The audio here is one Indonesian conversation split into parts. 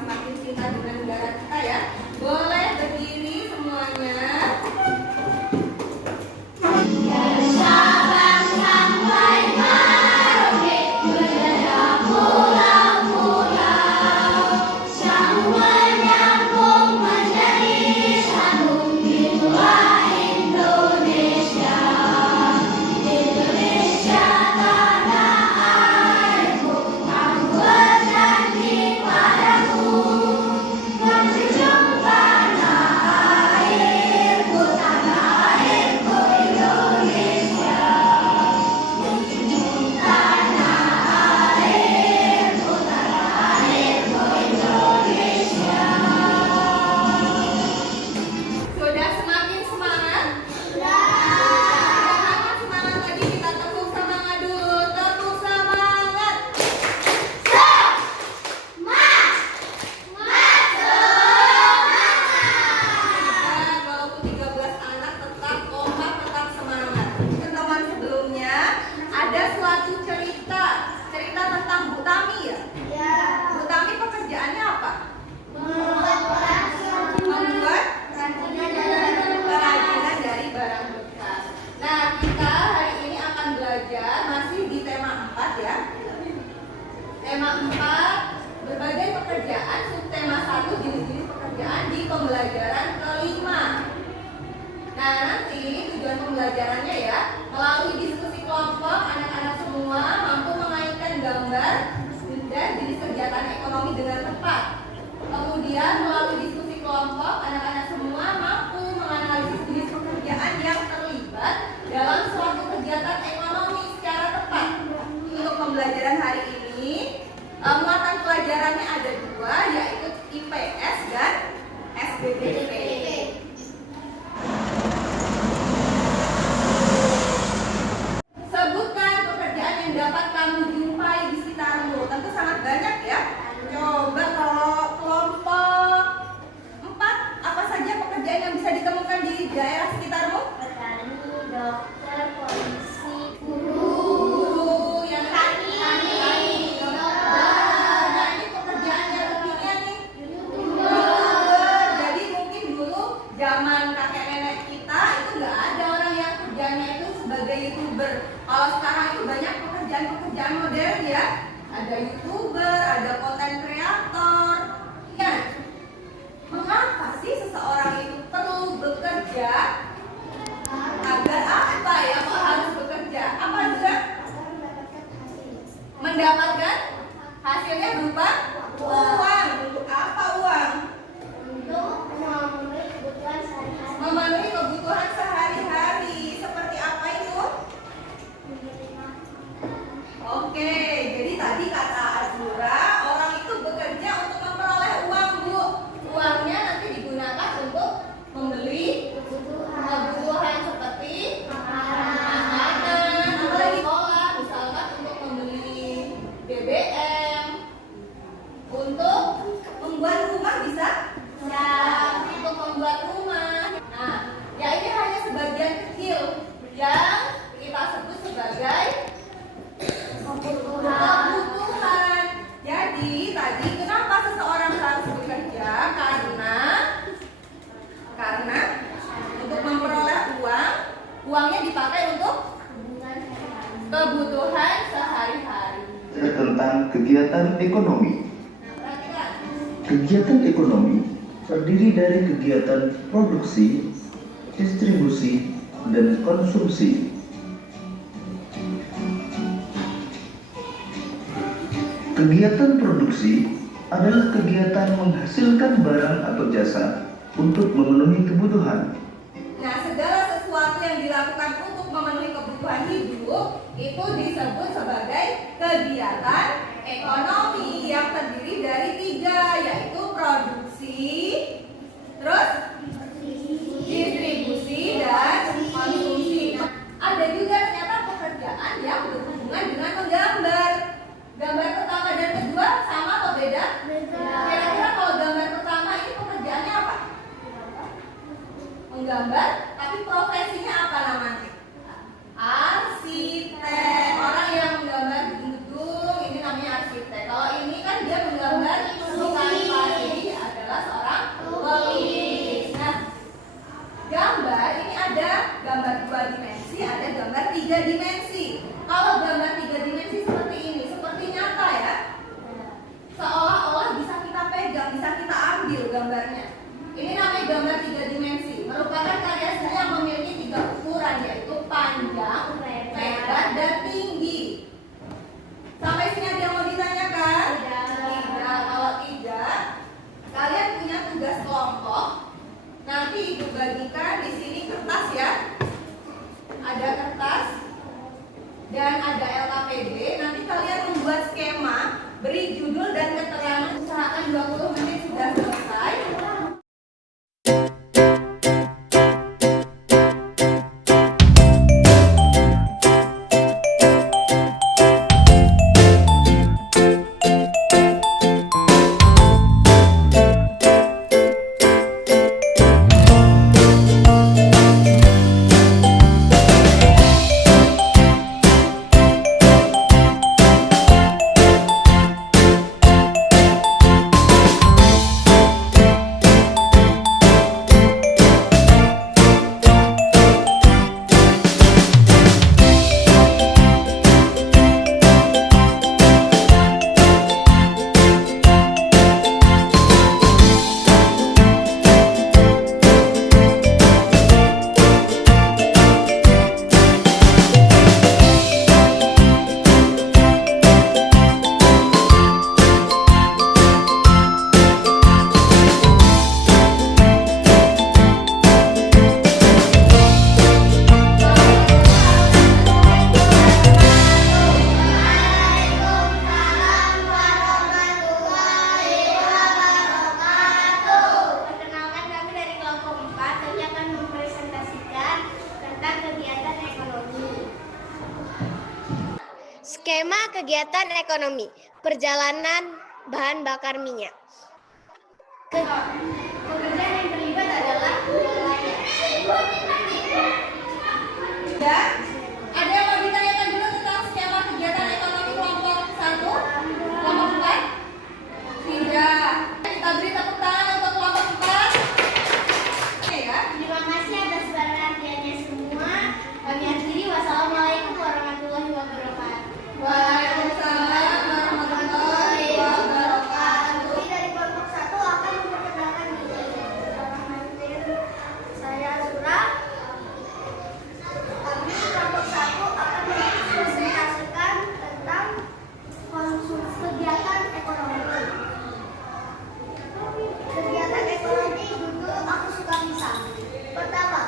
semakin cinta dengan negara kita ya. Boleh berdiri semuanya. Tema 4, berbagai pekerjaan, subtema 1, jenis-jenis pekerjaan di pembelajaran kelima. Nah, nanti tujuan pembelajarannya ya, melalui diskusi kelompok, anak-anak semua mampu mengaitkan gambar dan jenis kegiatan ekonomi dengan tepat. Kemudian melalui diskusi kelompok, anak-anak semua mampu menganalisis jenis pekerjaan yang terlibat dalam suatu kegiatan ekonomi secara tepat. Untuk pembelajaran hari ini, muatan pelajarannya ada 2, yaitu IPS dan SBDP. Sebutkan pekerjaan yang dapat kamu jumpai di sekitarmu. Tentu sangat banyak ya. Coba kalau kelompok 4, apa saja pekerjaan yang bisa ditemukan di daerah sekitarmu? Petani, dokter, polisi, guru. Zaman kakek nenek kita itu nggak ada orang yang kerjanya itu sebagai YouTuber. Kalau sekarang itu banyak pekerjaan-pekerjaan modern ya. Ada YouTuber, ada konten kreator. Ya, mengapa sih seseorang itu perlu bekerja? Agar apa ya? Kok harus bekerja? Apa juga? Mendapatkan hasilnya berupa uang. Untuk apa uang? Untuk memenuhi kebutuhan sehari-hari. Memenuhi kebutuhan sehari-hari. Seperti apa itu? Oke, jadi tadi kata Azura, orang itu bekerja untuk memperoleh uang, Bu. Uangnya nanti digunakan untuk membeli kebutuhan seperti makanan, apalagi sekolah, misalkan untuk membeli BBM, untuk membuat rumah bisa? Ya, untuk membuat rumah. Nah, ya ini hanya sebagian kecil yang kita sebut sebagai kebutuhan. Jadi tadi kenapa seseorang harus bekerja? Karena untuk memperoleh uang, uangnya dipakai untuk kebutuhan sehari-hari. Tentang kegiatan ekonomi. Nah, perhatikan. Kegiatan ekonomi terdiri dari kegiatan produksi, distribusi, dan konsumsi. Kegiatan produksi adalah kegiatan menghasilkan barang atau jasa untuk memenuhi kebutuhan. Nah, segala sesuatu yang dilakukan untuk memenuhi kebutuhan hidup itu disebut sebagai kegiatan ekonomi yang terdiri dari 3, yaitu produksi, terus distribusi, dan konsumsi. Nah, ada juga ternyata pekerjaan yang berhubungan dengan menggambar. Gambar pertama dan kedua sama atau beda? Kira-kira kalau gambar pertama ini pekerjaannya apa? Menggambar, tapi profesinya apa namanya? Arsitek. Orang yang menggambar gedung ini namanya arsitek. Kalau ini kan dia menggambar lukisan ambil gambarnya. Ini namanya gambar 3 dimensi, merupakan karya seni yang memiliki 3 ukuran, yaitu panjang, lebar, dan tinggi. Sampai sini ada yang mau ditanyakan? Tidak. Kalau tidak, kalian punya tugas kelompok. Nanti ibu bagikan di sini kertas ya. Ada kertas dan ada LKPD. Nanti kalian membuat skema, beri judul dan keterangan. Usahakan 20 menit sudah selesai. Perkenalkan, kami dari kelompok 4. Kami akan mempresentasikan tentang kegiatan ekonomi. Skema kegiatan ekonomi, perjalanan bahan bakar minyak. Pekerjaan yang terlibat adalah nelayan. Ya, ada yang mau ditanyakan dulu tentang skema kegiatan ekonomi kelompok 1? Kelompok 4? Tidak. Kita beri tepuk tangan untuk kelompok 4. Oke ya. Terima kasih atas perhatiannya semua. Kami akhiri. Wassalamualaikum warahmatullahi wabarakatuh. Waalaikumsalam warahmatullahi wabarakatuh. Kami dari kelompok 1 akan memperkenalkan diri. Saya Zura. Kami kelompok 1 akan mempresentasikan tentang kegiatan ekonomi. Kegiatan ekonomi dulu aku suka pisah. Pertama,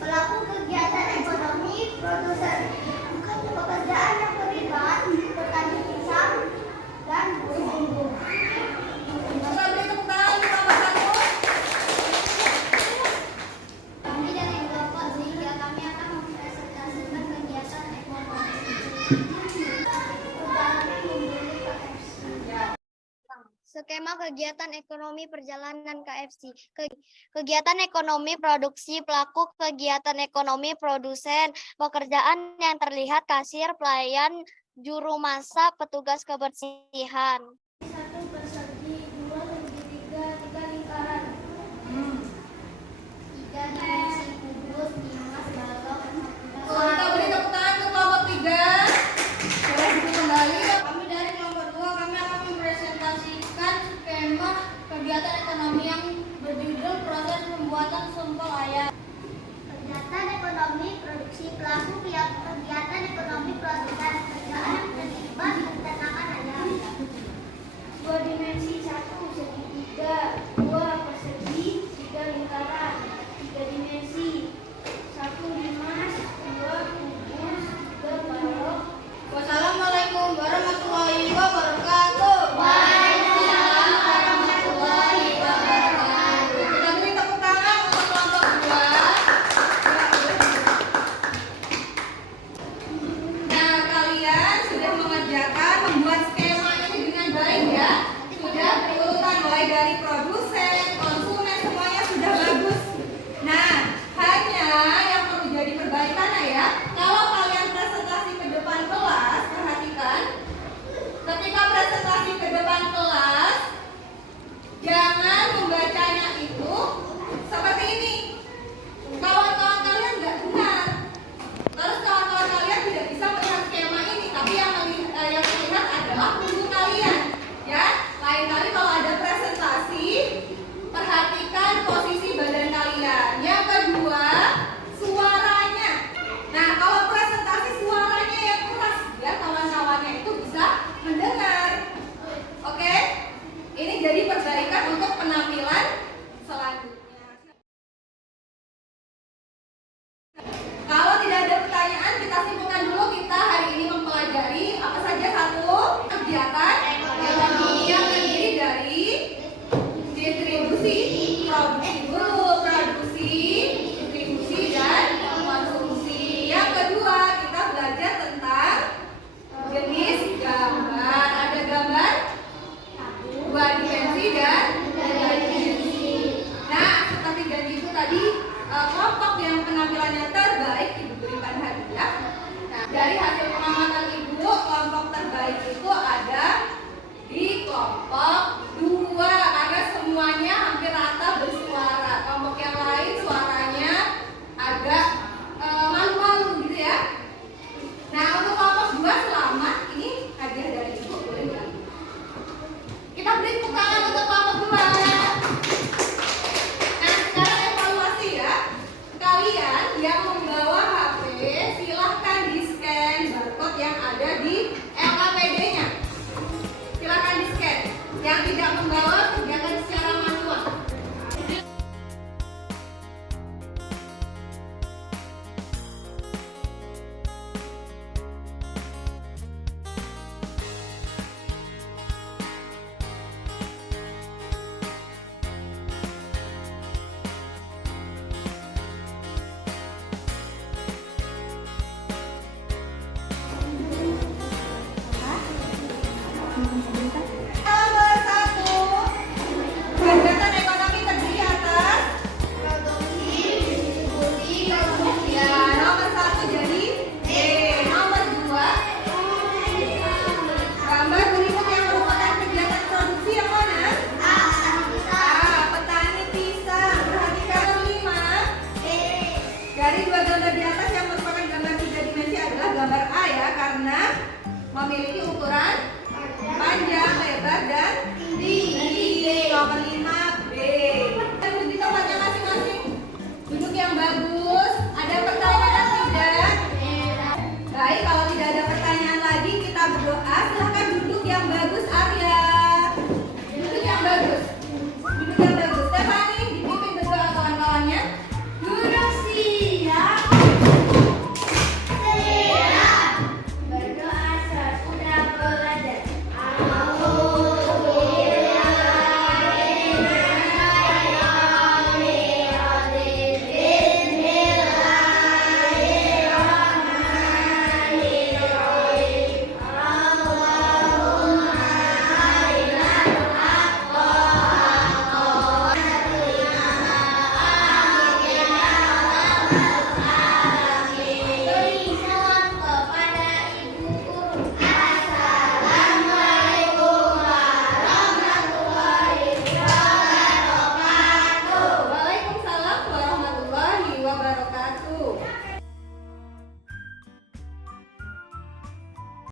pelaku kegiatan ekonomi produsen. Pekerjaan yang terlibat petani pisang dan buruh. Kita beri tepuk tangan untuk kelompok 1. Kami dari kelompok 3 kami akan mempresentasikan kegiatan ekonomi. Skema kegiatan ekonomi perjalanan KFC. Kegiatan ekonomi produksi, pelaku kegiatan ekonomi produsen, pekerjaan yang terlihat kasir, pelayan, juru masak, petugas kebersihan. 1 persegi, 2 segi 3 lingkaran. 3 dimensi kubus, bimas, balok, Kita beri tepuk tangan untuk kelompok 3. Boleh duduk kembali. Kami dari kelompok 2 kami akan mempresentasikan skema kegiatan ekonomi yang berjudul proses pembuatan sumpel ayam. Kegiatan ekonomi produksi, pelaku kegiatan ekonomi produsen, pekerjaan yang terlibat peternakan ayam. 2 dimensi, 1 segi 3, 2 persegi, 3 lingkaran. 3 dimensi, 1 limas, 2 kubus, 3 balok. Wassalamualaikum warahmatullahi wabarakatuh. Waalaikumsalam warahmatullahi wabarakatuh. Kita beri tepuk tangan untuk kelompok 2. Nah, kalian sudah mengerjakan membuat skema ini dengan baik ya. Sudah berurutan mulai dari produk